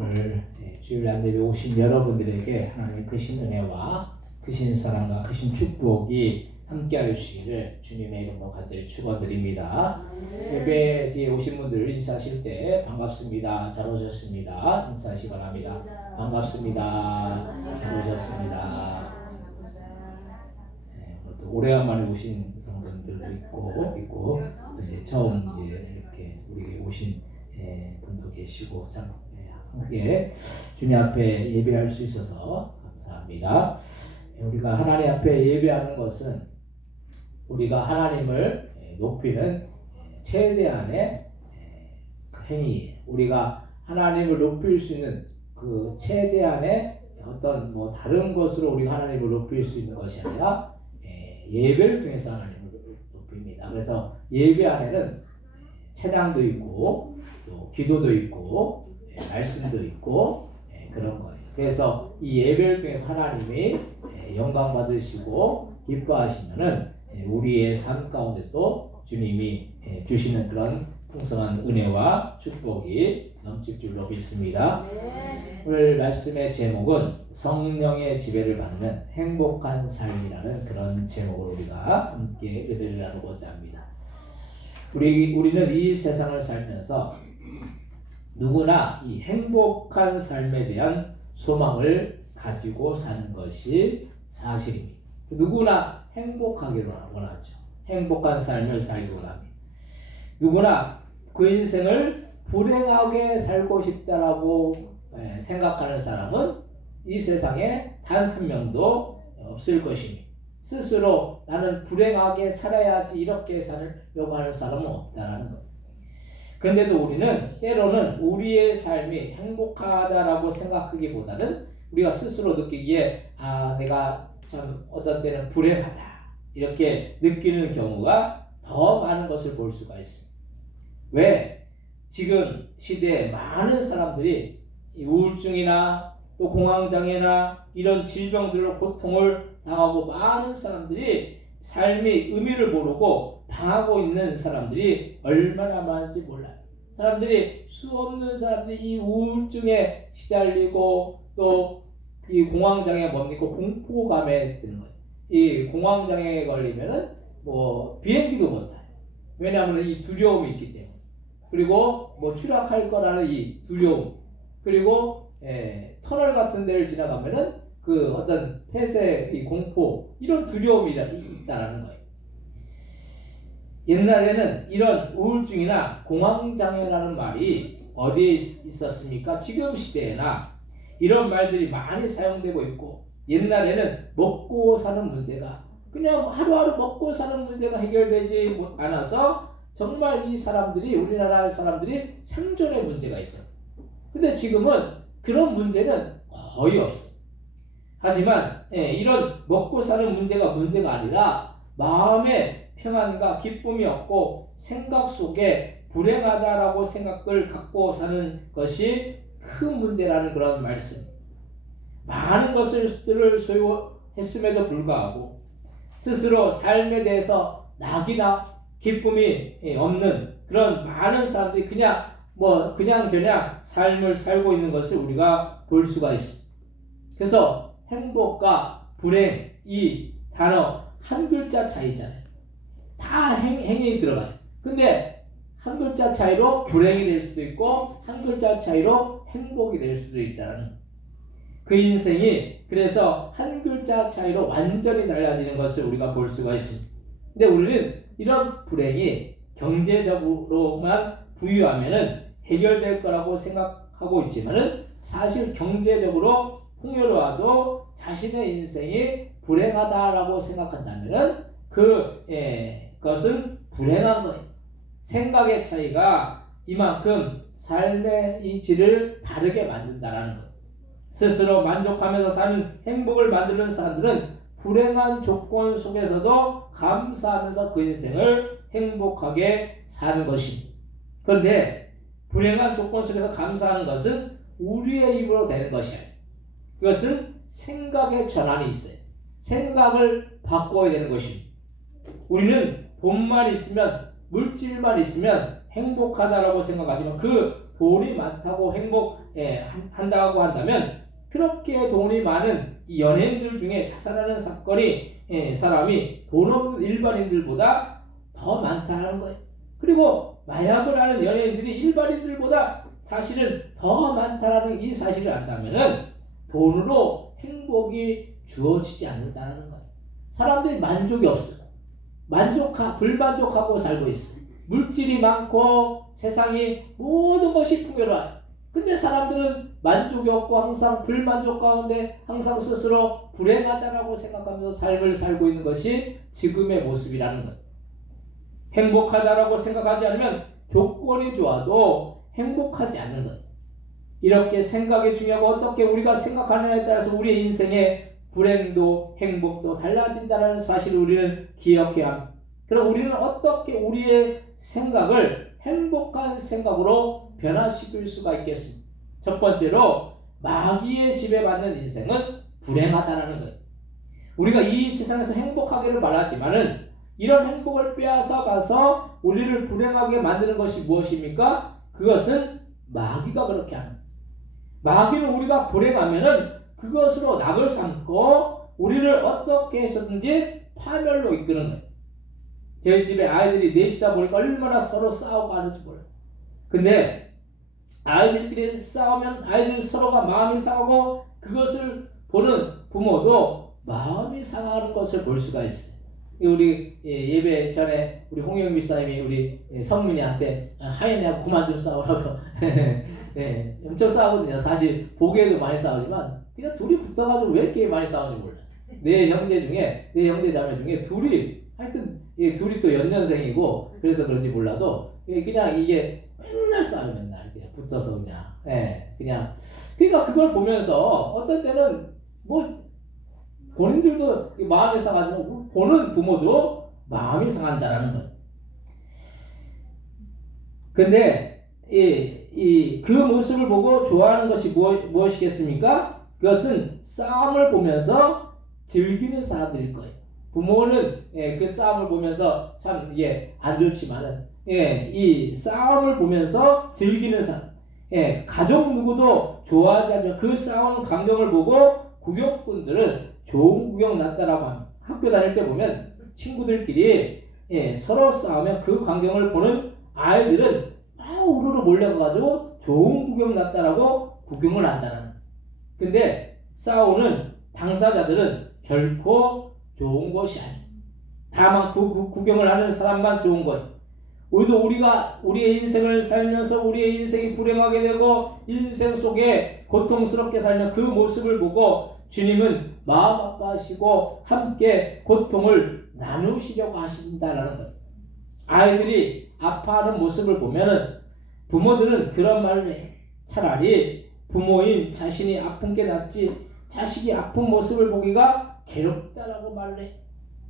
오늘 주일 안내에 오신 여러분들에게 하나님의 크신 은혜와 크신 사랑과 크신 축복이 함께하여 주시기를 주님의 이름으로 간절히 축원드립니다. 예배 뒤에 오신 분들 인사하실 때 반갑습니다. 잘 오셨습니다. 인사하시기 바랍니다. 반갑습니다. 잘 오셨습니다. 또 오래간만에 오신 성도님들도 있고 이제 처음 이렇게 우리에게 오신 분도 계시고 참 함께 주님 앞에 예배할 수 있어서 감사합니다. 우리가 하나님 앞에 예배하는 것은 우리가 하나님을 높이는 최대한의 행위, 우리가 하나님을 높일 수 있는 그 최대한의 어떤 다른 것으로 우리가 하나님을 높일 수 있는 것이 아니라 예배를 통해서 하나님을 높입니다. 그래서 예배 안에는 찬양도 있고 또 기도도 있고 말씀도 있고 그런 거예요. 그래서 이 예배를 통해서 하나님이 영광 받으시고 기뻐하시면은 우리의 삶 가운데 또 주님이 주시는 그런 풍성한 은혜와 축복이 넘칠 줄로 믿습니다. 오늘 말씀의 제목은 성령의 지배를 받는 행복한 삶이라는 그런 제목으로 우리가 함께 은혜를 나누고자 합니다. 우리는 이 세상을 살면서 누구나 이 행복한 삶에 대한 소망을 가지고 사는 것이 사실입니다. 누구나 행복하기를 원하죠. 행복한 삶을 살기 원합니다. 누구나 그 인생을 불행하게 살고 싶다라고 생각하는 사람은 이 세상에 단 한 명도 없을 것입니다. 스스로 나는 불행하게 살아야지 이렇게 살려고 하는 사람은 없다라는 것. 그런데도 우리는 때로는 우리의 삶이 행복하다라고 생각하기보다는 우리가 스스로 느끼기에 내가 참 어떤 때는 불행하다 이렇게 느끼는 경우가 더 많은 것을 볼 수가 있습니다. 왜? 지금 시대에 많은 사람들이 우울증이나 또 공황장애나 이런 질병들로 고통을 당하고 많은 사람들이 삶의 의미를 모르고 당하고 있는 사람들이 얼마나 많은지 몰라요. 사람들이 수없는 사람들이 이 우울증에 시달리고 또 이 공황장애가 뭡니까? 공포감에 드는 거예요. 이 공황장애에 걸리면은 비행기도 못 타요. 왜냐하면 이 두려움이 있기 때문에. 그리고 추락할 거라는 이 두려움. 그리고 터널 같은 데를 지나가면은 그 어떤 폐쇄, 이 공포, 이런 두려움이 있다라는 거예요. 옛날에는 이런 우울증이나 공황장애라는 말이 어디에 있었습니까? 지금 시대에나 이런 말들이 많이 사용되고 있고, 옛날에는 먹고 사는 문제가 그냥 하루하루 먹고 사는 문제가 해결되지 않아서 정말 이 사람들이, 우리나라 사람들이 생존의 문제가 있어요. 근데 지금은 그런 문제는 거의 없어요. 하지만 이런 먹고 사는 문제가 아니라 마음의 평안과 기쁨이 없고 생각 속에 불행하다라고 생각을 갖고 사는 것이 큰 문제라는 그런 말씀. 많은 것들을 소유했음에도 불구하고 스스로 삶에 대해서 낙이나 기쁨이 없는 그런 많은 사람들이 그냥 삶을 살고 있는 것을 우리가 볼 수가 있습니다. 그래서 행복과 불행, 이 단어 한 글자 차이잖아요. 다 행이 들어가요. 근데 한 글자 차이로 불행이 될 수도 있고 한 글자 차이로 행복이 될 수도 있다는 그 인생이 그래서 한 글자 차이로 완전히 달라지는 것을 우리가 볼 수가 있습니다. 근데 우리는 이런 불행이 경제적으로만 부유하면은 해결될 거라고 생각하고 있지만은 사실 경제적으로 풍요로워도 자신의 인생이 불행하다라고 생각한다면은 그것은 불행한 거예요. 생각의 차이가 이만큼 삶의 이 질을 다르게 만든다라는 것. 스스로 만족하면서 사는 행복을 만드는 사람들은 불행한 조건 속에서도 감사하면서 그 인생을 행복하게 사는 것입니다. 그런데 불행한 조건 속에서 감사하는 것은 우리의 입으로 되는 것이 아니에요. 그것은 생각의 전환이 있어요. 생각을 바꿔야 되는 것입니다. 우리는 돈만 있으면, 물질만 있으면 행복하다라고 생각하지만 그 돈이 많다고 한다고 한다면 그렇게 돈이 많은 이 연예인들 중에 자살하는 사건이 사람이 돈 없는 일반인들보다 더 많다는 거예요. 그리고 마약을 하는 연예인들이 일반인들보다 사실은 더 많다는 이 사실을 안다면은 돈으로 행복이 주어지지 않는다는 거예요. 사람들이 만족이 없어요. 불만족하고 살고 있어요. 물질이 많고 세상이 모든 것이 풍요로워요. 근데 사람들은 만족이 없고 항상 불만족 가운데 항상 스스로 불행하다라고 생각하면서 삶을 살고 있는 것이 지금의 모습이라는 것. 행복하다라고 생각하지 않으면 조건이 좋아도 행복하지 않는 것. 이렇게 생각이 중요하고 어떻게 우리가 생각하느냐에 따라서 우리의 인생의 불행도 행복도 달라진다는 사실을 우리는 기억해야 합니다. 그럼 우리는 어떻게 우리의 생각을 행복한 생각으로 변화시킬 수가 있겠습니까? 첫 번째로 마귀의 지배받는 인생은 불행하다는 거예요. 우리가 이 세상에서 행복하기를 바라지만은 이런 행복을 빼앗아 가서 우리를 불행하게 만드는 것이 무엇입니까? 그것은 마귀가 그렇게 하는 거예요. 마귀는 우리가 불행하면은 그것으로 낙을 삼고 우리를 어떻게 해서든지 파멸로 이끄는 거예요. 저희 집에 아이들이 넷이다 보니까 얼마나 서로 싸우고 하는지 몰라요. 근데 아이들끼리 싸우면 아이들 서로가 마음이 상하고 그것을 보는 부모도 마음이 상하는 것을 볼 수가 있어요. 우리 예배 전에 우리 홍영 미사님이 우리 성민이한테 하연이하고 그만 좀 싸우라고 네, 엄청 싸우거든요. 사실 보기에도 많이 싸우지만 그냥 둘이 붙어가지고 왜 이렇게 많이 싸우는지 몰라요. 내 형제 자매 중에 둘이 하여튼 둘이 또 연년생이고 그래서 그런지 몰라도 그냥 이게 맨날 싸워요. 맨날 그냥 붙어서 그냥 그러니까 그걸 보면서 어떤 때는 뭐 본인들도 마음이 상하지만 보는 부모도 마음이 상한다라는 거예요. 근데 그 모습을 보고 좋아하는 것이 무엇이겠습니까? 그것은 싸움을 보면서 즐기는 사람들일 거예요. 부모는 그 싸움을 보면서 참 이게 안 좋지만은 이 싸움을 보면서 즐기는 사람, 가족 누구도 좋아하지 않지만 그 싸우는 광경을 보고 구경꾼들은 좋은 구경 났다라고 합니다. 학교 다닐 때 보면 친구들끼리 서로 싸우면 그 광경을 보는 아이들은 우르르 몰려가지고 좋은 구경 났다라고 구경을 한다는. 근데 싸우는 당사자들은 결코 좋은 것이 아니에요. 다만 구경을 하는 사람만 좋은 거예요. 우리가 우리의 인생을 살면서 우리의 인생이 불행하게 되고 인생 속에 고통스럽게 살면 그 모습을 보고 주님은 마음 아파하시고 함께 고통을 나누시려고 하신다라는 거예요. 아이들이 아파하는 모습을 보면은 부모들은 그런 말을 해. 차라리 부모인 자신이 아픈 게 낫지 자식이 아픈 모습을 보기가 괴롭다라고 말을 해.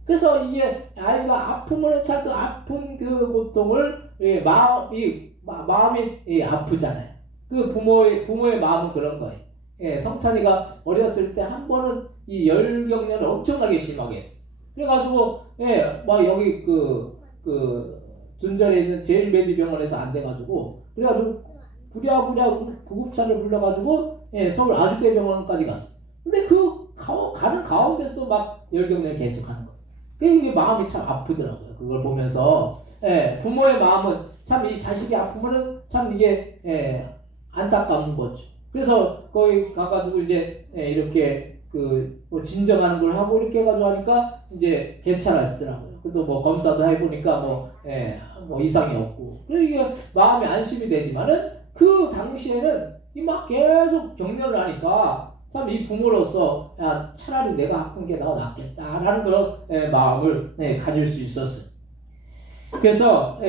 그래서 이게 아이가 아픔을 참 그 아픈 그 고통을 마음이 아프잖아요. 그 부모의 마음은 그런 거예요. 성찬이가 어렸을 때 한 번은 이 열경련을 엄청나게 심하게 했어요. 그래가지고 막 여기 둔전에 있는 제일메디 병원에서 안 돼가지고 그래가지고 부랴부랴 구급차를 불러가지고 서울 아주대병원까지 갔어. 근데 가는 가운데서도 막 열경련을 계속하는 거예요. 이게 마음이 참 아프더라고요. 그걸 보면서 부모의 마음은 참 이 자식이 아프면은 참 이게 안타까운 거죠. 그래서 거기 가가지고 이제 이렇게 뭐 진정하는 걸 하고 이렇게 해가지고 하니까 이제 괜찮아지더라고요. 그래도 뭐 검사도 해보니까 뭐 이상이 없고. 그래서 이게 마음이 안심이 되지만은 그 당시에는 이 막 계속 격려를 하니까 참 이 부모로서 차라리 내가 아픈 게 더 낫겠다라는 그런 마음을 가질 수 있었어요. 그래서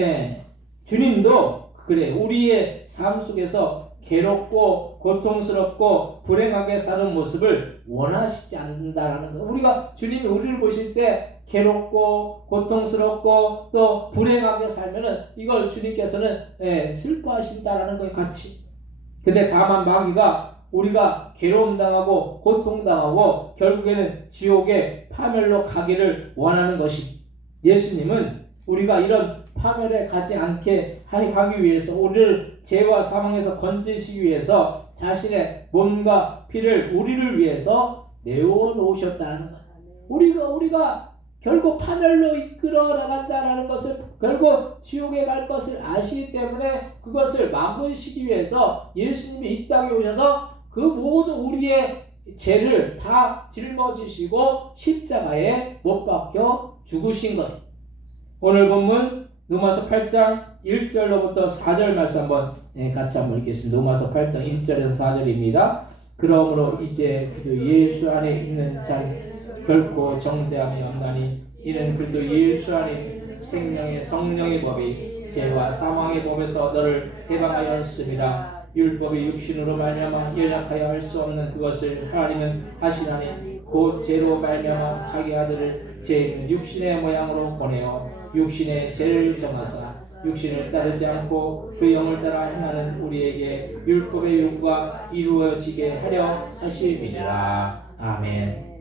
주님도 그래 우리의 삶 속에서 괴롭고 고통스럽고 불행하게 사는 모습을 원하시지 않는다라는 거. 우리가 주님이 우리를 보실 때 괴롭고 고통스럽고 또 불행하게 살면은 이걸 주님께서는 슬퍼하신다라는 거에 같이. 근데 다만 마귀가 우리가 괴로움 당하고 고통 당하고 결국에는 지옥의 파멸로 가기를 원하는 것입니다. 예수님은 우리가 이런 파멸에 가지 않게 하기 위해서 우리를 죄와 사망에서 건지시기 위해서 자신의 몸과 피를 우리를 위해서 내어놓으셨다는 것. 우리가 결국 파멸로 이끌어 나간다라는 것을, 결국 지옥에 갈 것을 아시기 때문에 그것을 막으시기 위해서 예수님이 이 땅에 오셔서 그 모든 우리의 죄를 다 짊어지시고 십자가에 못 박혀 죽으신 거예요. 오늘 본문 로마서 8장 1절로부터 4절 말씀 한번 같이 한번 읽겠습니다. 로마서 8장 1절에서 4절입니다. 그러므로 이제 그도 예수 안에 있는 자는 결코 정죄함이 없나니 이는 그도 예수 안에 생명의 성령의 법이 죄와 사망의 법에서 너를 해방하였습니다. 율법이 육신으로 말미암아 연약하여 할 수 없는 그것을 하나님은 하시나니 곧 죄로 말미암아 자기 아들을 죄 있는 육신의 모양으로 보내어 육신의 죄를 정하사 육신을 따르지 않고 그 영을 따라 행하는 우리에게 율법의 요구가 이루어지게 하려 하심이니라. 아멘.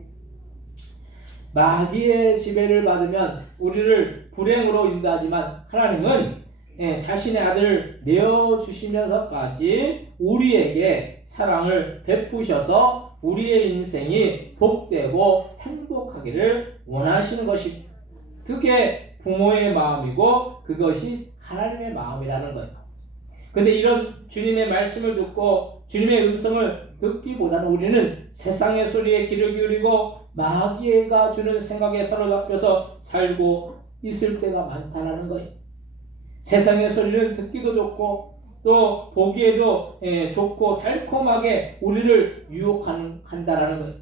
마귀의 지배를 받으면 우리를 불행으로 인도하지만 하나님은 자신의 아들을 내어주시면서까지 우리에게 사랑을 베푸셔서 우리의 인생이 복되고 행복하기를 원하시는 것입니다. 그게 부모의 마음이고 그것이 하나님의 마음이라는 거예요. 근데 이런 주님의 말씀을 듣고 주님의 음성을 듣기보다는 우리는 세상의 소리에 귀를 기울이고 마귀가 주는 생각에 사로잡혀서 살고 있을 때가 많다라는 거예요. 세상의 소리는 듣기도 좋고 또 보기에도 좋고 달콤하게 우리를 유혹한다라는 거예요.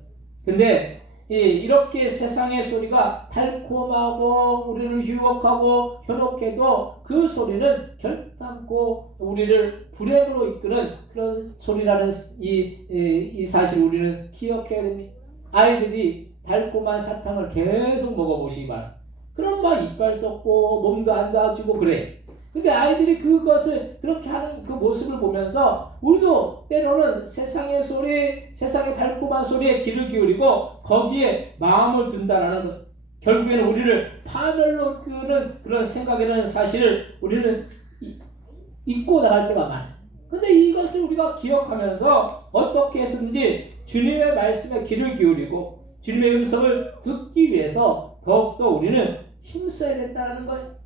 근데 이렇게 세상의 소리가 달콤하고 우리를 유혹하고 현혹해도 그 소리는 결단코 우리를 불행으로 이끄는 그런 소리라는 이 사실 우리는 기억해야 됩니다. 아이들이 달콤한 사탕을 계속 먹어보시기 바랍니다. 그럼 막 이빨 썩고 몸도 안 좋아지고 그래. 근데 아이들이 그것을 그렇게 하는 그 모습을 보면서 우리도 때로는 세상의 소리, 세상의 달콤한 소리에 귀를 기울이고 거기에 마음을 둔다라는 것. 결국에는 우리를 파멸로 끄는 그런 생각이라는 사실을 우리는 잊고 나갈 때가 많아요. 근데 이것을 우리가 기억하면서 어떻게 해서든지 주님의 말씀에 귀를 기울이고 주님의 음성을 듣기 위해서 더욱더 우리는 힘써야 된다는 거예요.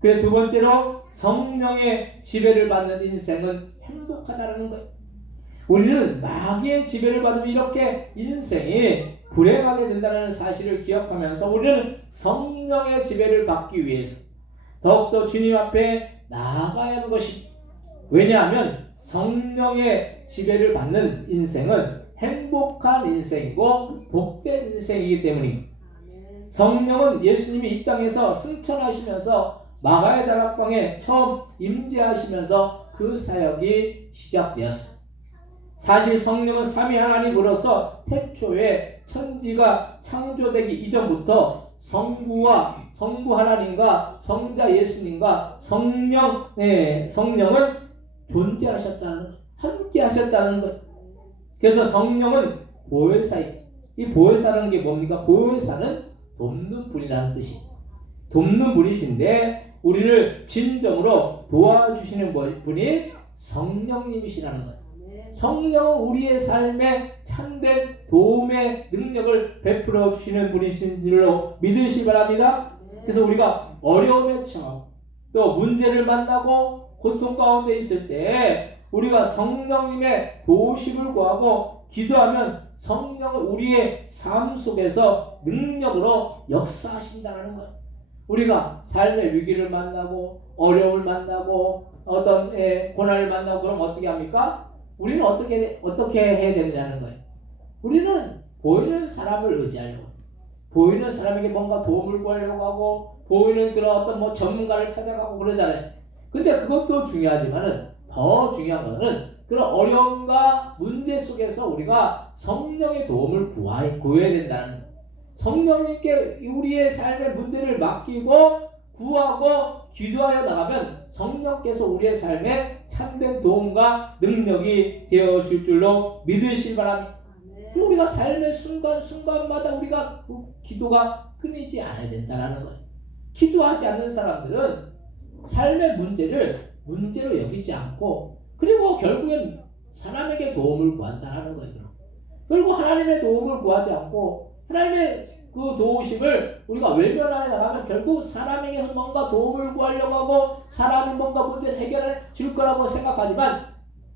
그래서 두 번째로 성령의 지배를 받는 인생은 행복하다는 거예요. 우리는 마귀의 지배를 받으면 이렇게 인생이 불행하게 된다는 사실을 기억하면서 우리는 성령의 지배를 받기 위해서 더욱더 주님 앞에 나아가야 하는 것입니다. 왜냐하면 성령의 지배를 받는 인생은 행복한 인생이고 복된 인생이기 때문입니다. 성령은 예수님이 이 땅에서 승천하시면서 마가의 다락방에 처음 임재하시면서 그 사역이 시작되었습니다. 사실 성령은 삼위 하나님으로서 태초에 천지가 창조되기 이전부터 성부 하나님과 성자 예수님과 성령은 존재하셨다는, 함께 하셨다는 것. 그래서 성령은 보혜사입니다. 이 보혜사라는 게 뭡니까? 보혜사는 돕는 분이라는 뜻입니다. 돕는 분이신데 우리를 진정으로 도와주시는 분이 성령님이시라는 거예요. 성령은 우리의 삶에 참된 도움의 능력을 베풀어 주시는 분이신 줄로 믿으시기 바랍니다. 그래서 우리가 어려움에 처하고 또 문제를 만나고 고통 가운데 있을 때 우리가 성령님의 도우심을 구하고 기도하면 성령은 우리의 삶 속에서 능력으로 역사하신다는 거예요. 우리가 삶의 위기를 만나고 어려움을 만나고 어떤 고난을 만나고 그럼 어떻게 합니까? 우리는 어떻게 해야 되느냐는 거예요. 우리는 보이는 사람을 의지하려고, 보이는 사람에게 뭔가 도움을 구하려고 하고, 보이는 그런 어떤 전문가를 찾아가고 그러잖아요. 근데 그것도 중요하지만은 더 중요한 것은 그런 어려움과 문제 속에서 우리가 성령의 도움을 구해야 된다는 거예요. 성령님께 우리의 삶의 문제를 맡기고 구하고 기도하여 나가면 성령께서 우리의 삶에 참된 도움과 능력이 되어줄 줄로 믿으시기 바랍니다. 그리고 우리가 삶의 순간순간마다 우리가 기도가 끊이지 않아야 된다는 거예요. 기도하지 않는 사람들은 삶의 문제를 문제로 여기지 않고 그리고 결국엔 사람에게 도움을 구한다는 거예요. 결국 하나님의 도움을 구하지 않고 하나님의 그 도우심을 우리가 외면하여 나가면 결국 사람에게서 뭔가 도움을 구하려고 하고 사람이 뭔가 문제를 해결해 줄 거라고 생각하지만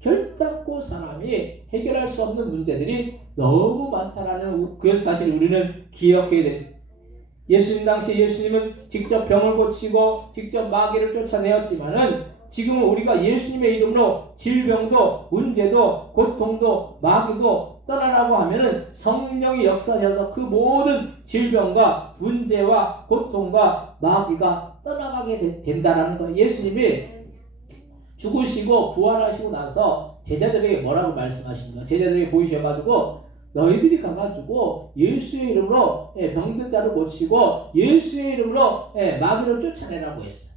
결단코 사람이 해결할 수 없는 문제들이 너무 많다라는 그 사실을 우리는 기억해야 됩니다. 예수님 당시 예수님은 직접 병을 고치고 직접 마귀를 쫓아내었지만은 지금은 우리가 예수님의 이름으로 질병도 문제도 고통도 마귀도 떠나라고 하면은 성령이 역사하셔서 그 모든 질병과 문제와 고통과 마귀가 떠나가게 된다라는 거예요. 예수님이 죽으시고 부활하시고 나서 제자들에게 뭐라고 말씀하십니까? 제자들에게 보이셔가지고 너희들이 가가지고 예수의 이름으로 병든 자를 고치고 예수의 이름으로 마귀를 쫓아내라고 했어요.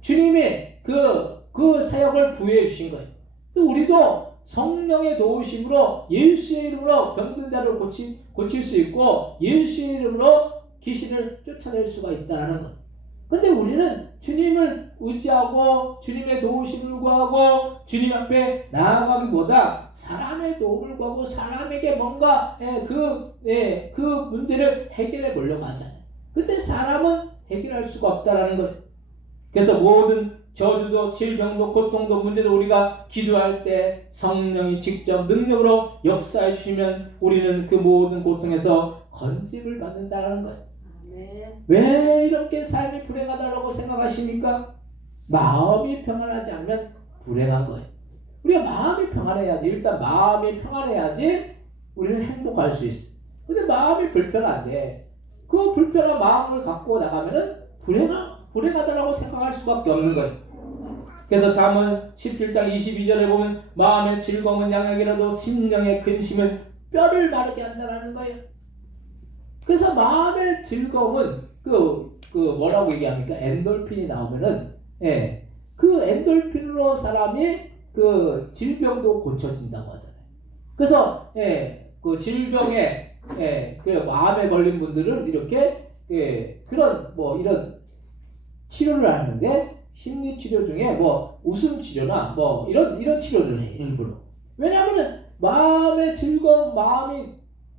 주님이 그 사역을 부여해 주신 거예요. 또 우리도 성령의 도우심으로 예수의 이름으로 병든 자를 고칠 수 있고 예수의 이름으로 귀신을 쫓아낼 수가 있다는 것. 근데 우리는 주님을 의지하고 주님의 도우심을 구하고 주님 앞에 나아가기보다 사람의 도움을 구하고 사람에게 뭔가 그 문제를 해결해 보려고 하잖아요. 근데 사람은 해결할 수가 없다는 거예요. 그래서 모든 저주도 질병도 고통도 문제도 우리가 기도할 때 성령이 직접 능력으로 역사해 주시면 우리는 그 모든 고통에서 건짐을 받는다는 거예요. 왜 이렇게 삶이 불행하다고 생각하십니까? 마음이 평안하지 않으면 불행한 거예요. 우리가 마음이 평안해야지. 일단 마음이 평안해야지 우리는 행복할 수 있어. 근데 마음이 불편한데 그 불편한 마음을 갖고 나가면은 불행하다라고 생각할 수밖에 없는 거예요. 그래서 잠언 17장 22절에 보면 마음의 즐거움은 양약이라도 심령의 근심은 뼈를 마르게 한다는 거예요. 그래서 마음의 즐거움은 뭐라고 얘기합니까? 엔돌핀이 나오면은 그 엔돌핀으로 사람이 그 질병도 고쳐진다고 하잖아요. 그래서 그 질병에 그 마음에 걸린 분들은 이렇게 그런 이런 치료를 하는데 심리 치료 중에 웃음 치료나 이런 치료를 해 일부러. 왜냐하면은 마음의 즐거운 마음이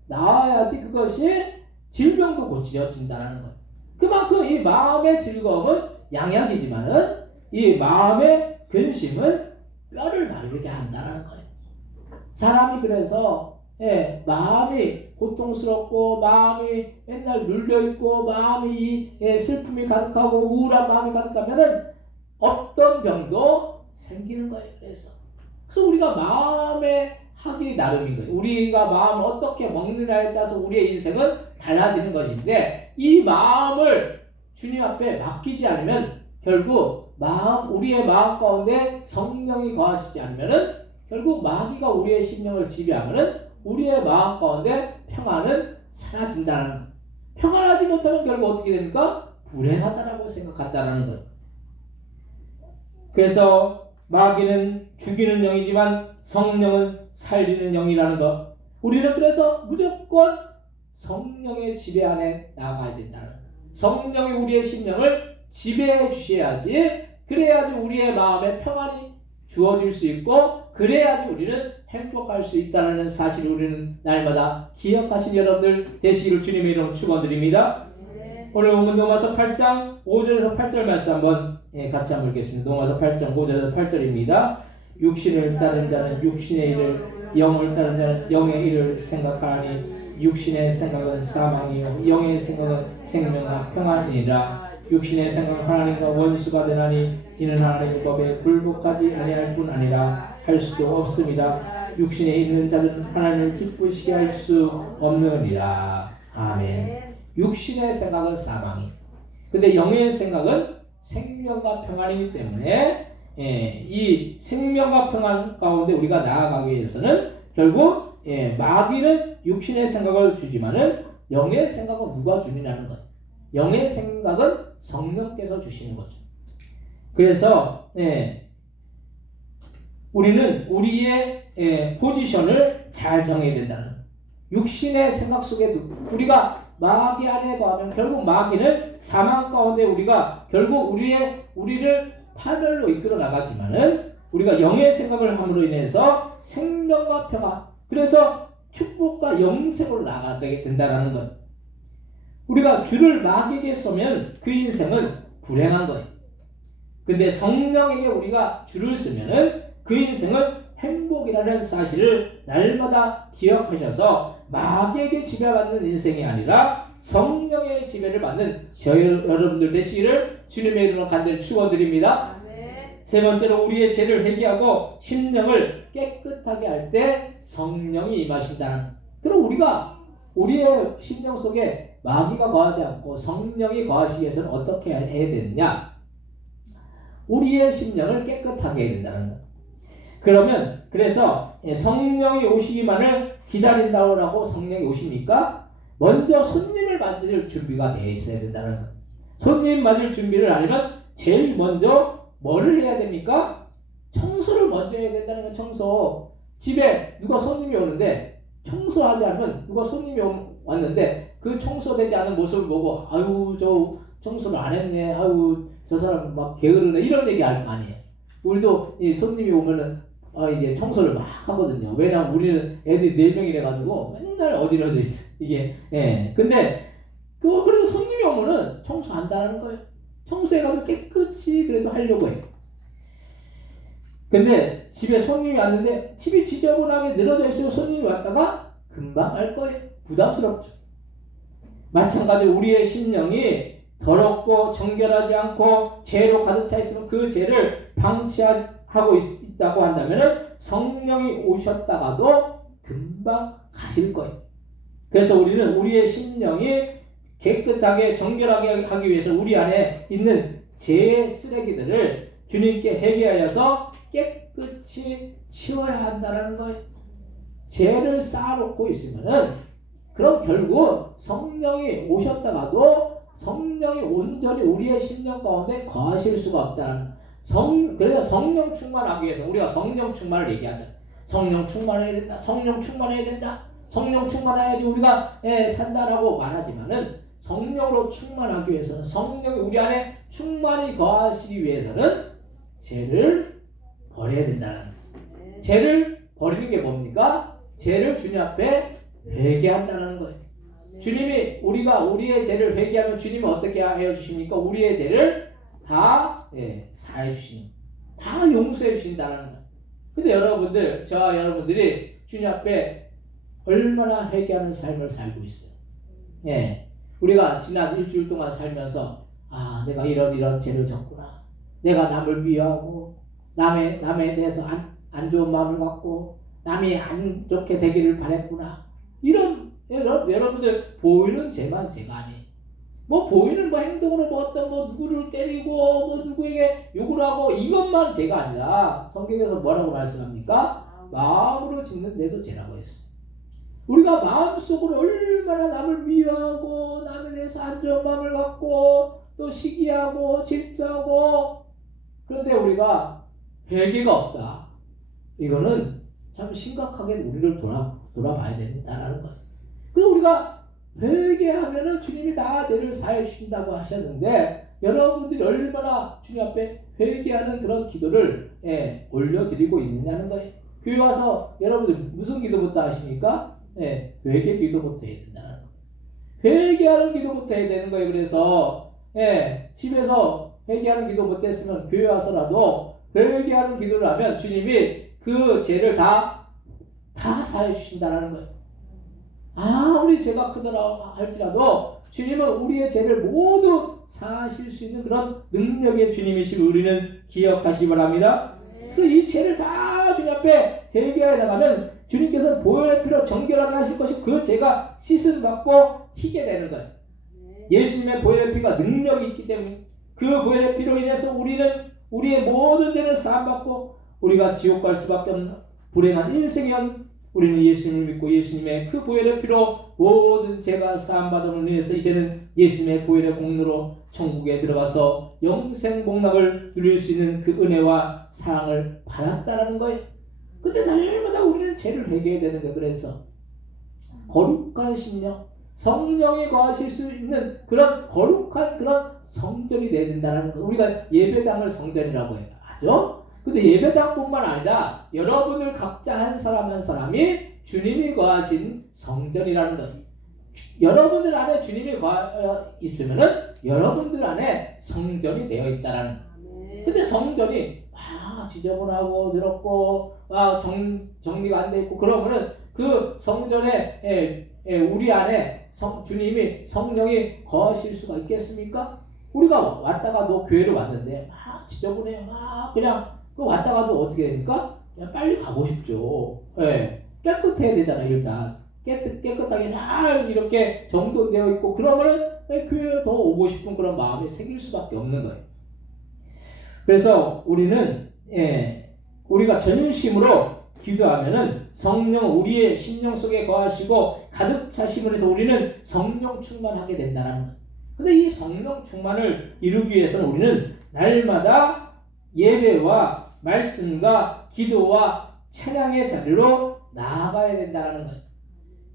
나아야지 그것이 질병도 고쳐진다는 거예요. 그만큼 이 마음의 즐거움은 양약이지만은 이 마음의 근심은 뼈를 마르게 한다는 거예요. 사람이 그래서 마음이 고통스럽고 마음이 맨날 눌려있고 마음이 슬픔이 가득하고 우울한 마음이 가득하면은 어떤 병도 생기는 거예요. 그래서 우리가 마음에 하기 나름인 거예요. 우리가 마음을 어떻게 먹느냐에 따라서 우리의 인생은 달라지는 것인데 이 마음을 주님 앞에 맡기지 않으면 결국 우리의 마음 가운데 성령이 거하시지 않으면은 결국 마귀가 우리의 심령을 지배하면은 우리의 마음 가운데 평안은 사라진다는 거예요. 평안하지 못하면 결국 어떻게 됩니까? 불행하다라고 생각한다는 거예요. 그래서 마귀는 죽이는 영이지만 성령은 살리는 영이라는 것. 우리는 그래서 무조건 성령의 지배 안에 나가야 된다는 것. 성령이 우리의 심령을 지배해 주셔야지, 그래야지 우리의 마음에 평안이 주어질 수 있고 그래야지 우리는 행복할 수 있다는 사실을 우리는 날마다 기억하신 여러분들 되시기를 주님의 이름으로 축원드립니다. 오늘 보면 로마서 8장 5절에서 8절 말씀 한번 같이 한번 읽겠습니다. 로마서 8장 5절에서 8절입니다. 육신을 따른 자는 육신의 일을, 영을 따른 자는 영의 일을 생각하니 육신의 생각은 사망이요 영의 생각은 생명과 평안이니라. 육신의 생각은 하나님과 원수가 되나니 이는 하나님의 법에 굴복하지 아니할 뿐 아니라 할 수도 없습니다. 육신에 있는 자들은 하나님을 기쁘시게 할 수 없느니라. 아멘. 육신의 생각은 사망이, 근데 영의 생각은 생명과 평안이기 때문에 이 생명과 평안 가운데 우리가 나아가기 위해서는 결국 마귀는 육신의 생각을 주지만은 영의 생각은 누가 주느냐는 거예요. 영의 생각은 성령께서 주시는 거죠. 그래서 우리는 우리의 포지션을 잘 정해야 된다는 거예요. 육신의 생각 속에 우리가 마귀 안에 거하면 결국 마귀는 사망 가운데 우리가 결국 우리를 파멸로 이끌어 나가지만은 우리가 영의 생각을 함으로 인해서 생명과 평화, 그래서 축복과 영생으로 나가게 된다는 것. 우리가 주를 마귀에게 쏘면 그 인생은 불행한 거예요. 근데 성령에게 우리가 주를 쓰면은 그 인생은 행복이라는 사실을 날마다 기억하셔서 마귀에게 지배받는 인생이 아니라 성령의 지배를 받는 여러분들 되시기를 주님의 이름으로 간절히 축원드립니다. 세 번째로 우리의 죄를 회개하고 심령을 깨끗하게 할 때 성령이 임하신다는. 그럼 우리가 우리의 심령 속에 마귀가 거하지 않고 성령이 거하시기 위해서는 어떻게 해야 되느냐? 우리의 심령을 깨끗하게 해야 된다는 것. 그러면 그래서 성령이 오시기만을 기다린다고 성령이 오십니까? 먼저 손님을 맞을 준비가 되어 있어야 된다는 것. 손님 맞을 준비를 하려면 제일 먼저 뭐를 해야 됩니까? 청소를 먼저 해야 된다는 건 청소. 집에 누가 손님이 오는데 청소하지 않으면 누가 손님이 왔는데 그 청소되지 않은 모습을 보고 아유 저 청소를 안 했네, 아유 저 사람 막 게으르네, 이런 얘기 할 거 아니에요. 우리도 이 손님이 오면은 이제 청소를 막 하거든요. 왜냐면 우리는 애들이 4명이래 가지고 맨날 어지러져 있어. 이게 근데 그래도 손님이 오면은 청소한다는 거예요. 청소해가지고 깨끗이 그래도 하려고 해요. 근데 집에 손님이 왔는데 집이 지저분하게 늘어져 있으면 손님이 왔다가 금방 갈 거예요. 부담스럽죠. 마찬가지로 우리의 심령이 더럽고 정결하지 않고 죄로 가득 차 있으면 그 죄를 방치하고 있다고 한다면 성령이 오셨다가도 금방 가실 거예요. 그래서 우리는 우리의 심령이 깨끗하게 정결하게 하기 위해서 우리 안에 있는 죄의 쓰레기들을 주님께 회개하여서 깨끗이 치워야 한다는 거예요. 죄를 쌓아놓고 있으면은 그럼 결국 성령이 오셨다가도 성령이 온전히 우리의 심령 가운데 거하실 수가 없다는. 그래서 성령 충만하기 위해서 우리가 성령 충만을 얘기하잖아요. 성령 충만해야 된다. 성령 충만해야 된다. 성령 충만해야지 우리가 산다라고 말하지만은 성령으로 충만하기 위해서는 성령이 우리 안에 충만히 거하시기 위해서는 죄를 버려야 된다는 거예요. 죄를 버리는 게 뭡니까? 죄를 주님 앞에 회개한다는 거예요. 주님이 우리가 우리의 죄를 회개하면 주님은 어떻게 해 주십니까? 우리의 죄를 다 사해 주시는, 다 용서해 주신다는 거예요. 근데 여러분들, 저와 여러분들이 주님 앞에 얼마나 회개하는 삶을 살고 있어요. 우리가 지난 일주일 동안 살면서 내가 이런 죄를 졌구나. 내가 남을 미워하고 남에 대해서 안 좋은 마음을 갖고 남이 안 좋게 되기를 바랬구나. 이런 여러분들 보이는 죄만 죄가 아니에요. 뭐 보이는 행동으로 어떤 누구를 때리고 누구에게 욕을 하고 이것만 죄가 아니라 성경에서 뭐라고 말씀합니까? 마음으로 짓는 죄도 죄라고 했어요. 우리가 마음속으로 얼마나 남을 미워하고 남에 대해서 안 좋은 마음을 갖고 또 시기하고 질투하고, 그런데 우리가 회개가 없다. 이거는 참 심각하게 우리를 돌아봐야 된다라는 거예요. 그래서 우리가 회개하면은 주님이 다 죄를 사해 주신다고 하셨는데 여러분들이 얼마나 주님 앞에 회개하는 그런 기도를 올려드리고 있느냐는 거예요. 교회 와서 여러분들 무슨 기도부터 하십니까? 회개 기도부터 해야 된다는 거예요. 회개하는 기도부터 해야 되는 거예요. 그래서 집에서 회개하는 기도 못했으면 교회 와서라도 회개하는 기도를 하면 주님이 그 죄를 다 사해 주신다는 거예요. 아무리 죄가 크더라 할지라도 주님은 우리의 죄를 모두 사하실 수 있는 그런 능력의 주님이시고 우리는 기억하시기 바랍니다. 그래서 이 죄를 다 주님 앞에 회개하여 나가면 주님께서는 보혈의 피로 정결하게 하실 것이고 그 죄가 씻음 받고 희게 되는 거예요. 예수님의 보혈의 피가 능력이 있기 때문에 그 보혈의 피로 인해서 우리는 우리의 모든 죄를 사함받고 우리가 지옥 갈 수밖에 없는 불행한 인생이었는데 우리는 예수님을 믿고 예수님의 그 보혈의 피로 모든 죄가 사함받음을 위해서 이제는 예수님의 보혈의 공로로 천국에 들어가서 영생 복락을 누릴 수 있는 그 은혜와 사랑을 받았다라는 거예요. 근데 날마다 우리는 죄를 회개해야 되는 거예요. 그래서 거룩한 심령, 성령이 거하실 수 있는 그런 거룩한 그런 성전이 되어야 된다는 거. 우리가 예배당을 성전이라고 해요. 하죠? 근데 예배당뿐만 아니라 여러분들 각자 한 사람 한 사람이 주님이 거하신 성전이라는 것. 여러분들 안에 주님이 있으면은 여러분들 안에 성전이 되어 있다라는. 근데 성전이 지저분하고 더럽고 정리가 안 돼 있고 그러면은 그 성전에 우리 안에 주님이 성령이 거하실 수가 있겠습니까? 우리가 왔다가도 교회를 왔는데 지저분해요. 그냥 왔다가도 어떻게 됩니까? 그냥 빨리 가고 싶죠. 깨끗해야 되잖아요. 일단 깨끗하게 잘 이렇게 정돈되어 있고 그러면은 교회에 더 오고 싶은 그런 마음이 생길 수밖에 없는 거예요. 그래서 우리는 우리가 전심으로 기도하면은 성령 우리의 심령 속에 거하시고 가득 차심을 해서 우리는 성령 충만하게 된다는 거예요. 근데 이 성령 충만을 이루기 위해서는 우리는 날마다 예배와 말씀과 기도와 찬양의 자리로 나아가야 된다는 거예요.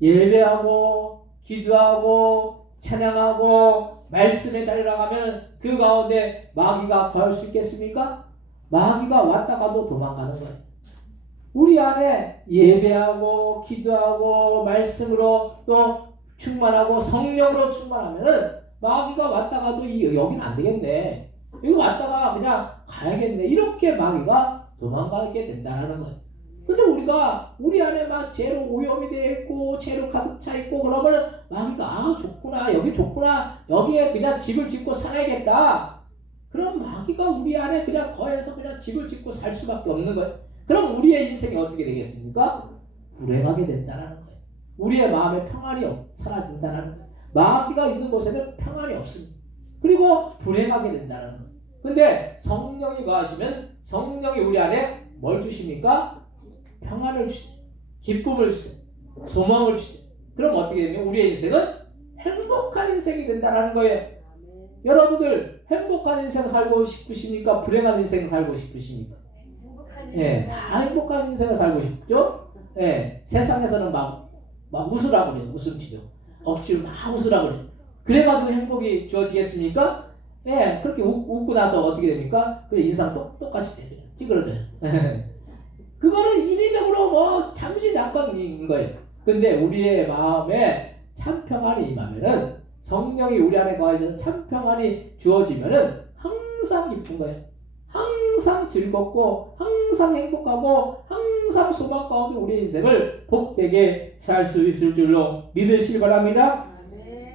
예배하고 기도하고 찬양하고 말씀의 자리로 가면 그 가운데 마귀가 거할 수 있겠습니까? 마귀가 왔다 가도 도망가는 거예요. 우리 안에 예배하고 기도하고 말씀으로 또 충만하고 성령으로 충만하면은 마귀가 왔다 가도 여기는 안 되겠네. 여기 왔다가 그냥 가야겠네. 이렇게 마귀가 도망가게 된다는 거예요. 근데 우리가 우리 안에 막 죄로 오염이 되어 있고 죄로 가득 차 있고 그러면 마귀가 좋구나 여기 좋구나 여기에 그냥 집을 짓고 살아야겠다. 그럼 마귀가 우리 안에 그냥 거해서 그냥 집을 짓고 살 수밖에 없는 거예요. 그럼 우리의 인생이 어떻게 되겠습니까? 불행하게 된다는 거예요. 우리의 마음에 평안이 사라진다는 거예요. 마귀가 있는 곳에는 평안이 없습니다. 그리고 불행하게 된다는 거예요. 근데 성령이 거하시면 성령이 우리 안에 뭘 주십니까? 평안을 주시죠. 기쁨을 주시죠. 소망을 주시죠. 그럼 어떻게 되면 우리의 인생은 행복한 인생이 된다는 거예요. 여러분들 행복한 인생 살고 싶으십니까? 불행한 인생 살고 싶으십니까? 다 행복한 인생을 살고 싶죠? 세상에서는 막 웃으라고 그래요. 웃음치죠. 억지로 막 웃으라고 그래요. 그래가지고 행복이 주어지겠습니까? 그렇게 웃고 나서 어떻게 됩니까? 그래 인상 똑같이 돼요. 찌그러져요. 그거는 인위적으로 잠시 잠깐인 거예요. 근데 우리의 마음에 참 평안이 임하면은 성령이 우리 안에 거하셔서 참 평안이 주어지면은 항상 기쁜 거예요. 항상 즐겁고 항상 행복하고 항상 소망 가운데 우리 인생을 복되게 살 수 있을 줄로 믿으시기 바랍니다.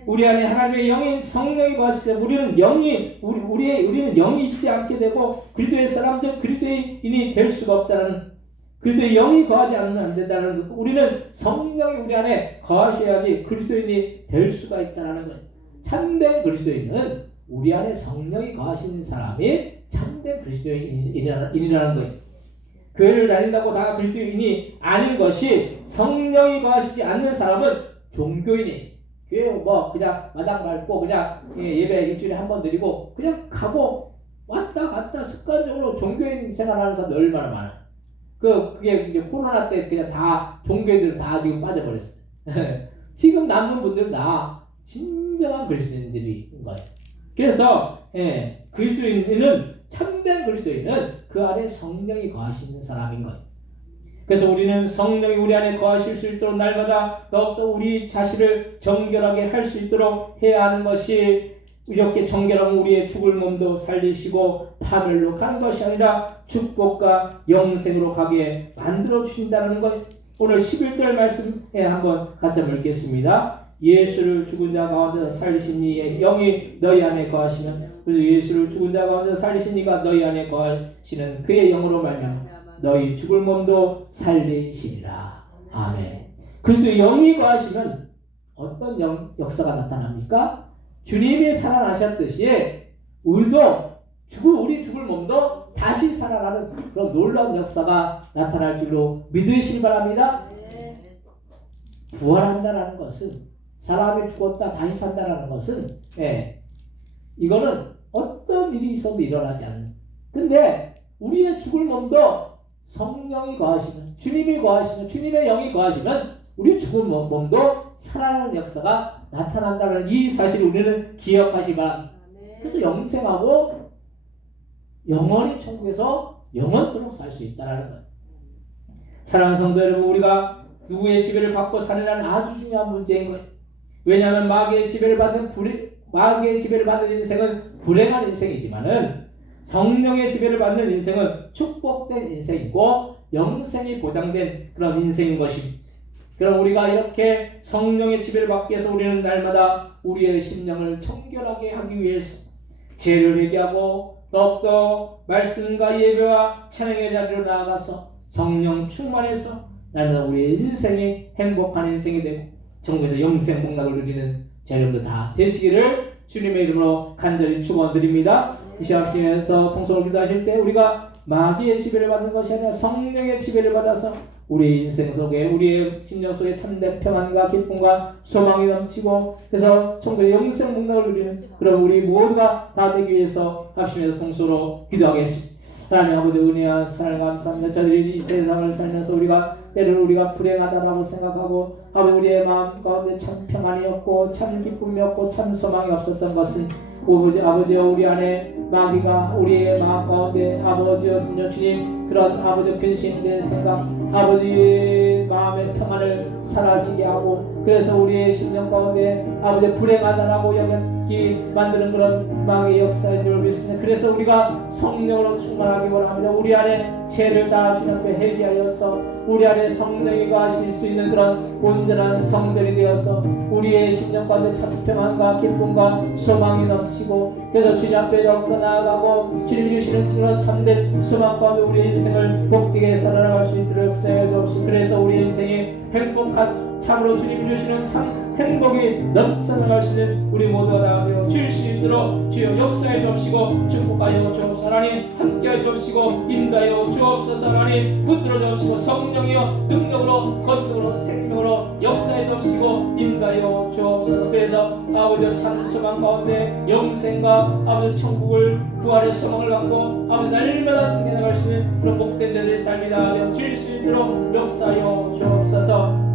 우리 안에 하나님의 영인 성령이 거하실 때 우리는 영이 있지 않게 되고 그리스도의 사람 즉 그리스도인이 될 수가 없다는 그리스도의 영이 거하지 않으면 안 된다는 것. 우리는 성령이 우리 안에 거하셔야지 그리스도인이 될 수가 있다는 거예요. 참된 그리스도인은 우리 안에 성령이 거하시는 사람이 참된 그리스도인이라는 거예요. 교회를 다닌다고 다 그리스도인이 아닌 것이 성령이 거하시지 않는 사람은 종교인이에요. 교회 그냥 마당 밟고 그냥 예배 일주일에 한 번 드리고 그냥 가고 왔다 갔다 습관적으로 종교인 생활하는 사람들 얼마나 많아. 그게 이제 코로나 때 그냥 다 종교인들은 다 지금 빠져버렸어요. 지금 남는 분들은 다 진정한 그리스도인들인 거예요. 그래서 그리스도인은 참된 그리스도인은 그 안에 성령이 거하시는 사람인 거예요. 그래서 우리는 성령이 우리 안에 거하실 수 있도록 날마다 더욱더 우리 자신을 정결하게 할 수 있도록 해야 하는 것이 이렇게 정결한 우리의 죽을 몸도 살리시고 파멸로 가는 것이 아니라 축복과 영생으로 가게 만들어 주신다는 거예요. 오늘 11절 말씀에 한번 같이 읽겠습니다. 예수를 죽은 자 가운데서 살리신 이의 영이 너희 안에 거하시면 예수를 죽은 자 가운데서 살리신 이가 너희 안에 거하시는 그의 영으로 말미암아 너희 죽을 몸도 살리시리라. 아멘. 그리스도의 영이 거하시면 어떤 역사가 나타납니까? 주님이 살아나셨듯이 우리 죽을 몸도 다시 살아나는 그런 놀라운 역사가 나타날 줄로 믿으시기 바랍니다. 부활한다는 것은 사람이 죽었다 다시 산다는 것은 이거는 어떤 일이 있어도 일어나지 않는. 근데 우리의 죽을 몸도 성령이 거하시면 주님이 거하시면 주님의 영이 거하시면 우리 죽은 몸도 살아나는 역사가 나타난다는 이 사실을 우리는 기억하시 바랍니다. 그래서 영생하고 영원히 천국에서 영원토록 살 수 있다는 거예요. 사랑하는 성도 여러분, 우리가 누구의 지배를 받고 사느냐는 아주 중요한 문제인 거예요. 왜냐하면 마귀의 지배를 받는 인생은 불행한 인생이지만은 성령의 지배를 받는 인생은 축복된 인생이고 영생이 보장된 그런 인생인 것입니다. 그럼 우리가 이렇게 성령의 지배를 받기 위해서 우리는 날마다 우리의 심령을 청결하게 하기 위해서 죄를 회개하고 더욱더 말씀과 예배와 찬양의 자리로 나아가서 성령 충만해서 날마다 우리의 인생이 행복한 인생이 되고 천국에서 영생 복락을 누리는 여러분들 다 되시기를 주님의 이름으로 간절히 축원드립니다. 이 시간 하시면서 통성을 기도하실 때 우리가 마귀의 지배를 받는 것이 아니라 성령의 지배를 받아서 우리의 인생 속에 우리의 심령 속에 참된 평안과 기쁨과 소망이 넘치고 그래서 천국의 영생 복락을 누리는 그런 우리 모두가 다 되기 위해서 합심해서 통성으로 기도하겠습니다. 하나님 아버지 은혜와 사랑 감사합니다. 저들이 이 세상을 살면서 때로는 우리가 불행하다라고 생각하고 아버지 우리의 마음 가운데 참 평안이 없고 참 기쁨이 없고 참 소망이 없었던 것은 아버지여 우리 안에 마귀가 우리의 마음 가운데 아버지여 주님 그런 아버지 근심된 생각 아버지의 마음의 평안을 사라지게 하고 그래서 우리의 심령 가운데 아버지 불행하다라고 여겼기 만드는 그런 마귀의 역사인 줄 믿습니다. 그래서 우리가 성령으로 충만하기 원합니다. 우리 안에 죄를 다 주님 앞에 회개하여서 우리 안에 성령이 가실 수 있는 그런 온전한 성전이 되어서 우리의 심령 가운데 참 평안과 기쁨과 소망이 넘치고 그래서 주님 앞에 더욱더 나아가고 주님이 주시는 그런 참된 소망 가운데 우리의 인생을 복되게 살아나갈 수 있도록 역사해 주옵시고 그래서 우리의 인생이 행복한 참으로 주님이 주시는 참 행복이 넘쳐나갈 수 있는 우리 모두가 되어 줄 수 있도록 주여 역사해 주옵시고 축복하여 주옵소서. 하나님 함께하여 주옵시고 인도하여 주옵소서. 하나님 붙들어 주옵시고 성령이여 능력으로 권능으로 생명으로 역사해 주옵시고 인도하여 주옵소서. 그래서 아버지 참 소망 가운데 영생과 아버지 천국을 그 안에 소망을 갖고 아버지 날마다 승리해 나갈 수 있는 그런 복된 자들의 삶이 다 되어 줄 수 있도록 역사하여 주옵소서.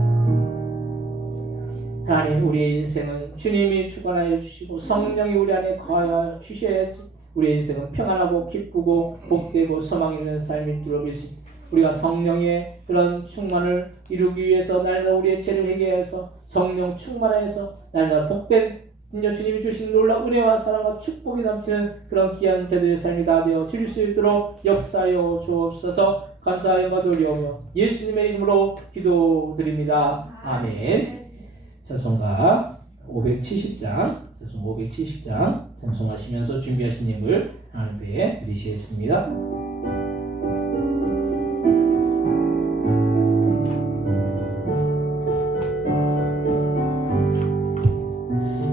하나님 우리의 인생은 주님이 주관하여 주시고 성령이 우리 안에 거하여 주셔야지 우리의 인생은 평안하고 기쁘고 복되고 소망 있는 삶인 줄로 믿습니다. 우리가 성령의 그런 충만을 이루기 위해서 날마다 우리의 죄를 회개해서 성령 충만해서 날마다 복된 주님이 주신 놀라운 은혜와 사랑과 축복이 넘치는 그런 귀한 자들의 삶이 다 되어 줄 수 있도록 역사하여 주옵소서. 감사하여 드리오며 예수님의 이름으로 기도드립니다. 아멘. 찬송가 570장 찬송하시면서 준비하신 예물 하나님께 드리시겠습니다.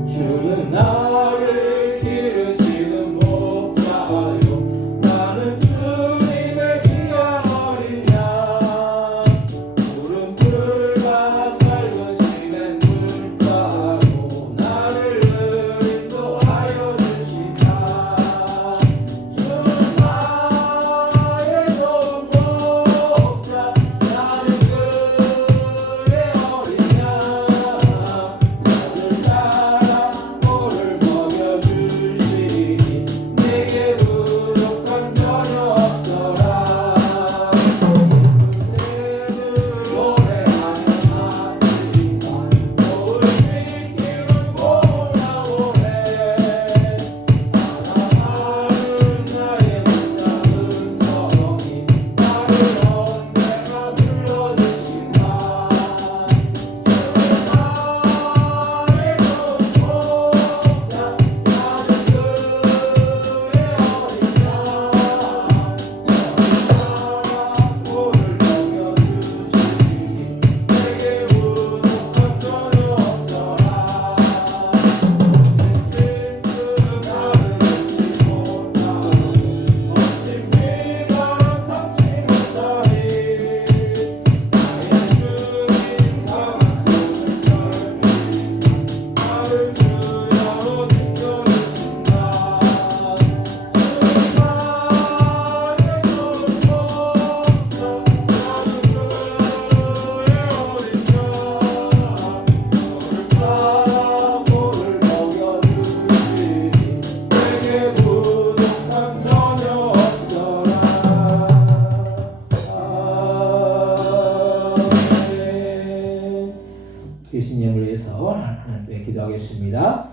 주는 나를 기르시는 목자요 나는 주님의 귀한 어린 양 푸른 풀과 맑은 시냇 물가로 나를 인도하여 주신다. 주는 드신 예물을 위해서 하나님께 기도하겠습니다.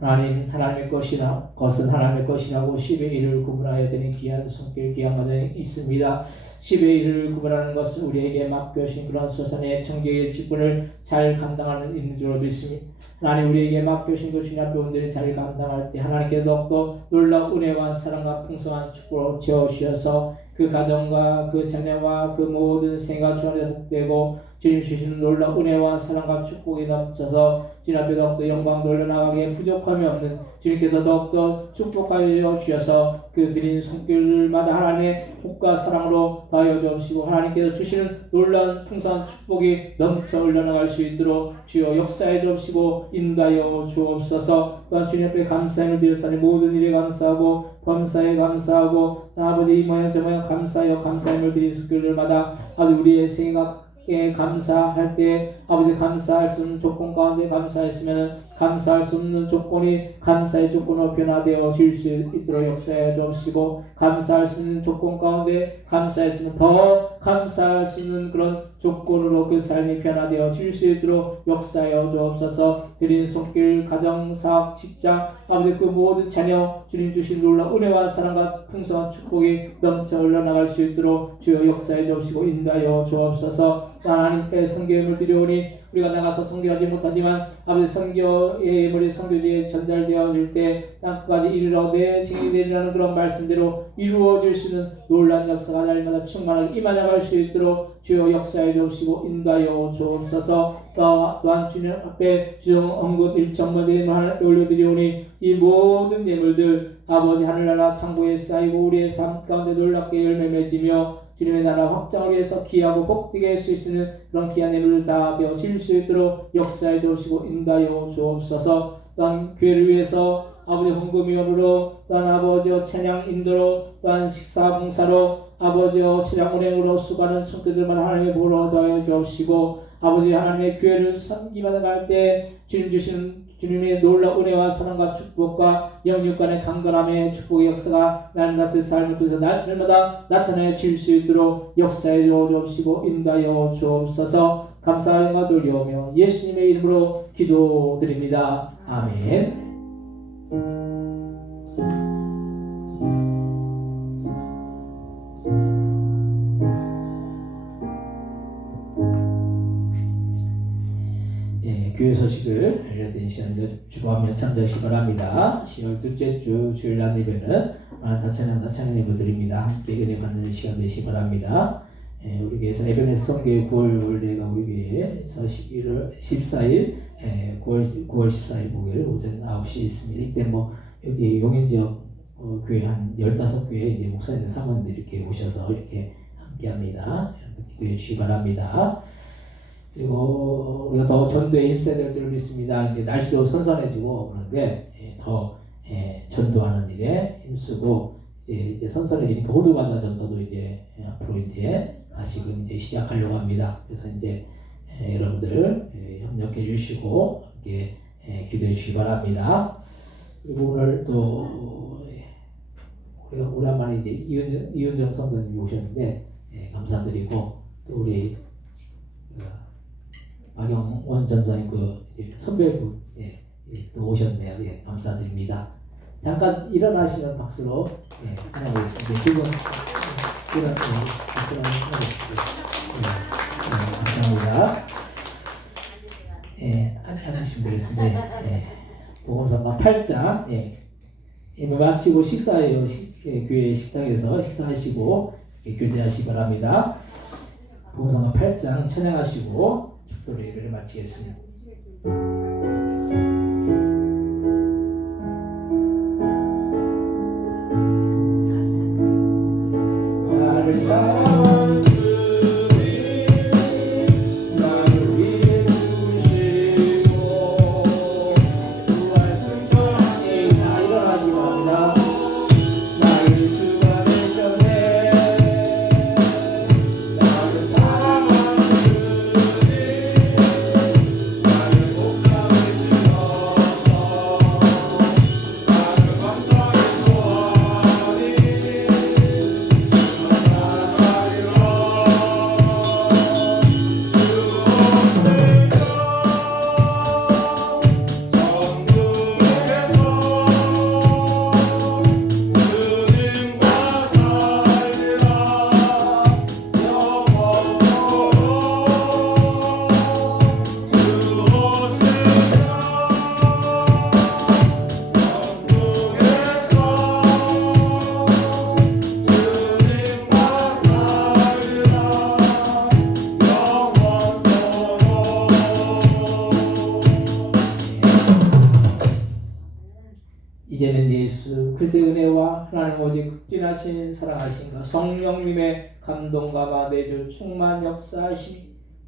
하나님의 것은 하나님의 것이라고 10의 1을 구분하여 드린 귀한 손길 귀한 과정이 있습니다. 10의 1을 구분하는 것은 우리에게 맡겨주신 그런 소산의 청계의 직분을 잘 감당하는 있는 줄로 믿습니다. 하나님 우리에게 맡겨주신 그 주님 앞에 온전히 잘 감당할 때 하나님께서 더욱더 놀라운 은혜와 사랑과 풍성한 축복으로 채워주셔서 그 가정과 그 자녀와 그 모든 생활 주안에 복되고 주님 주시는 놀라운 은혜와 사랑과 축복이 넘쳐서 주님 앞에 더욱더 영광 돌려나가게 부족함이 없는 주님께서 더욱더 축복하여 주셔서 그 드린 손길마다 하나님의 복과 사랑으로 더하여 주시고 하나님께서 주시는 놀라운 풍성한 축복이 넘쳐 흘러나갈 수 있도록 주여 역사해 주시고 인도하여 주옵소서. 또한 주님 앞에 감사함을 드렸사니 모든 일에 감사하고 범사에 감사하고 아버지 이 모양 저 모양 감사하여 감사함을 드린 손길들마다 아버지 우리의 생각에 감사할 때 아버지 감사할 수 있는 조건 가운데 감사했으면 감사할 수 없는 조건이 감사의 조건으로 변화되어 질 수 있도록 역사해 주시고 감사할 수 있는 조건 가운데 감사했으면 더 감사할 수 있는 그런 조건으로 그 삶이 변화되어 질 수 있도록 역사하여 주옵소서. 드린 손길 가정 사업 직장 아버지 그 모든 자녀 주님 주신 놀라운 은혜와 사랑과 풍성한 축복이 넘쳐 흘러나갈 수 있도록 주여 역사해 주시고 인도하여 주옵소서. 하나님께 성경을 드려오니 우리가 나가서 선교하지 못하지만 아버지 선교의 예물이 선교지에 전달되어질 때 땅까지 이르러 내 증인이 되리라는 그런 말씀대로 이루어질 수 있는 놀라운 역사가 날마다 충만하게 임하나갈 수 있도록 주여 역사해 주시고 인도하여 주옵소서. 또한 주님 앞에 주정 언급 일정마다 예물을 올려드리오니 이 모든 예물들 아버지 하늘나라 창고에 쌓이고 우리의 삶 가운데 놀랍게 열매 맺으며 주님의 나라 확장을 위해서 귀하고 복되게 할 수 있는 그런 귀한 예물을 다 배우실 수 있도록 역사해 주시고 인도하여 주옵소서. 또한 교회를 위해서 아버지 헌금위원으로 또한 아버지 찬양 인도로 또한 식사 봉사로 아버지 찬양 운행으로 수고하는 손길들만 하나님의 보러 더해 주시고 아버지 하나님의 교회를 섬기마다 갈 때 주님 주시는 주님의 놀라운 은혜와 사랑과 축복과 영육간의 강건함의 축복의 역사가 날마다 그 삶을 통해서 날마다 나타나여 질 수 있도록 역사해 주옵시고 인도하여 주옵소서. 감사와 영광 돌려오며 예수님의 이름으로 기도드립니다. 아멘. 교회 소식을 알려드리는 시간인데 주보하면 참조하시기 바랍니다. 10월 둘째 주 주일 날 예배는 다찬양 예배 드립니다. 함께 은혜 받는 시간 되시기 바랍니다. 우리 교회에서 에베네스 성교회 9월 월대가 우리 교회에서 14일 9월 14일 목요일 오전 9시 있습니다. 이때 여기 용인 지역 교회 한 15교회 이제 목사님 사모님들 이렇게 오셔서 이렇게 함께 합니다. 기도해 주시기 바랍니다. 그리고 우리가 더 전도에 힘써야 될 줄 믿습니다. 이제 날씨도 선선해지고 그런데 더 전도하는 일에 힘쓰고 이제 선선해지니까 호두과자 전도도 이제 앞으로 이제 다시금 이제 시작하려고 합니다. 그래서 이제 여러분들 협력해 주시고 이렇게 기도해 주시기 바랍니다. 그리고 오늘 또 우리가 오랜만에 이제 이은정 성도님이 오셨는데 감사드리고 또 우리 박영원 전사님 선배분 또 오셨네요. 감사드립니다. 잠깐 일어나시는 박수로 환영하겠습니다. 지금 일어나시는 박수로 환영하겠습니다. 감사합니다. 앉으시면 되겠습니다. 복음성가 8장 예배 마치고 식사해요. 교회 식당에서 식사하시고 교제하시기 바랍니다. 복음성가 8장 찬양하시고 축도로 예배를 마치겠습니다. 나를 사랑하는 주님 나를 위해 주시고 구할 승천하니 다 일어나시기 바랍니다. 나를 주가 되셨네 나를 사랑하는 주님 나를 복감을 이제는 예수 그리스도의 은혜와 하나님 오직 극진하신 사랑하신가 성령님의 감동과 내주 충만 역사하심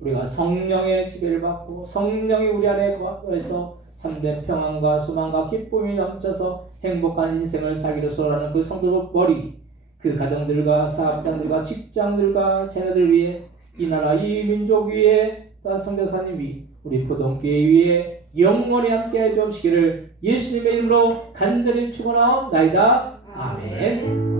우리가 성령의 지배를 받고 성령이 우리 안에 거해서 참된 평안과 소망과 기쁨이 넘쳐서 행복한 인생을 살기로 소원하는 그 성도들 머리 그 가정들과 사업장들과 직장들과 자녀들 위해 이 나라 이 민족 위에 또한 성교사님 위 우리 포동교회 위에 영원히 함께해 주시기를 예수님의 이름으로 간절히 축원하옵나이다. 아멘.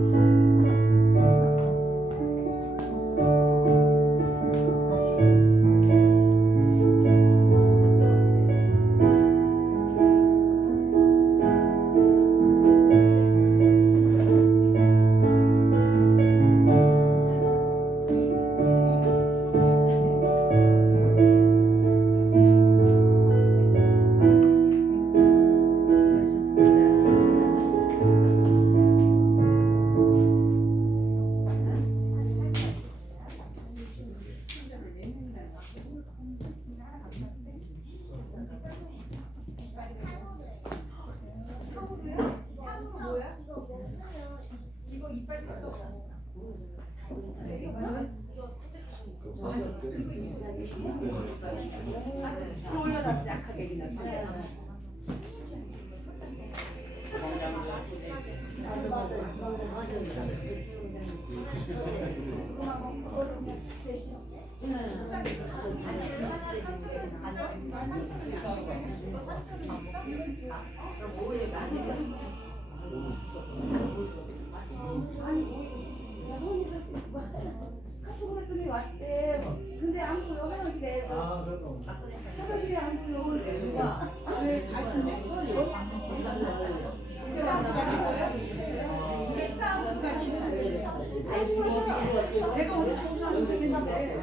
카톡으로 했더니 왔대. 근데 안 보여 화장실에. 화장실에 안 보여. 누가? 왜 가시네? 식사하고 누가 지는 거예요? 제가 오늘 식사하고 지는데.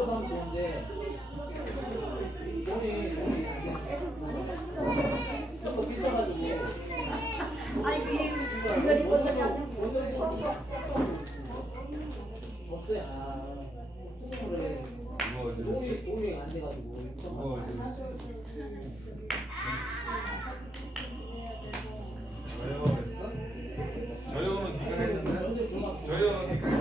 들어가면 좋은데 돈이 너무 비싸가지고 이거를 오늘 줬어요. 그래 돈이 안 돼가지고 저녁은 네가 했는데 저녁은 네가